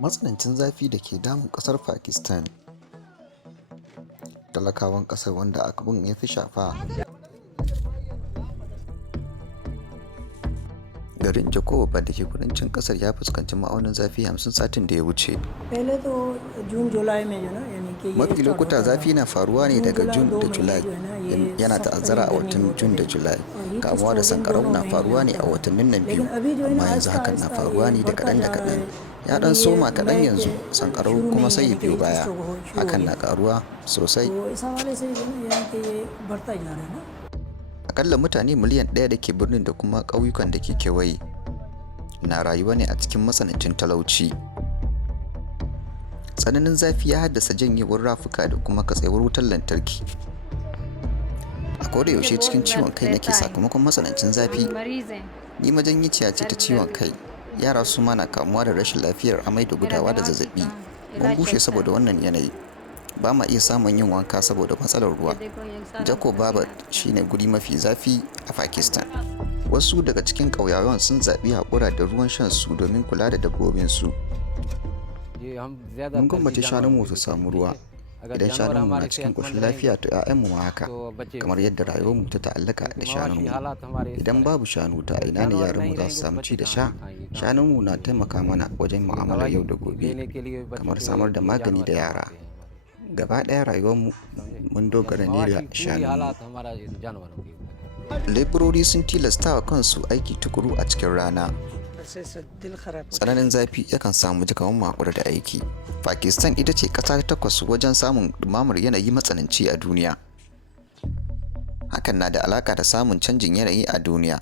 Matsanancin zafi da ke damun ƙasar Pakistan. Talakawan ƙasar wanda abin ya fi shafa. Garin Jakoba da ke kudancin ƙasar ya fuskanci ma'aunin zafi 50 satin da ya wuce. Mafi lokuta zafi na faruwa ne daga Jun da Julai, yana ta'azzara a watan Jun da Julai. Kamuwa da sankarau na faruwa ne a watannin nan biyu, amma yanzu hakan na faruwa ne da kaɗan da kaɗan. Ya ɗan soma kaɗan yanzu, sankarau kuma sai ya biyo baya. Hakan na ƙaruwa sosai. Akalla mutane miliyan 1 da ke birnin da kuma ƙauyukan da ke kewaye na rayuwa ne a cikin matsanancin talauci. Tsananin zafi ya haddasa janyewar rafuka da kuma katsewar wutar lantarki. A koda yaushe cikin ciwon kai nake sakamakon matsanancin zafi. Ni majanyiciya ce ta ciwon kai. Yara su ma na kamuwa da rashin lafiyar amai da gudawa da zazzabi. Mun bushe saboda wannan yanayi. Ba ma iya samun yin wanka saboda matsalar ruwa. Jakoba shine guri mafi zafi a Pakistan. Wasu daga cikin ƙauyawan sun zaɓi haƙura da ruwan shan su domin kula da dabbobinsu. Mun gwammace shanunmu su samu ruwa. Idan shanunmu na cikin ƙoshin lafiya to 'ya'yanmu ma haka, kamar yadda rayuwarmu ta ta'allaka da shanunmu. Idan babu shanu ta ina ne yaranmu za su samu ci da sha? Shanunmu na taimaka mana wajen mu'amalar yau da gobe, kamar samar da magani da yara. Gaba ɗaya rayuwarmu mun dogara ne da shanunmu. Leburori sun tilasta wa kansu aiki tukuru a cikin rana. Tsananin zafi yakan samu jikawan makura da aiki. Pakistan ita ce ƙasa ta 8 wajen samun ɗumamar yanayi matsananci a duniya. Hakan na da alaƙa da samun canjin yanayi a duniya.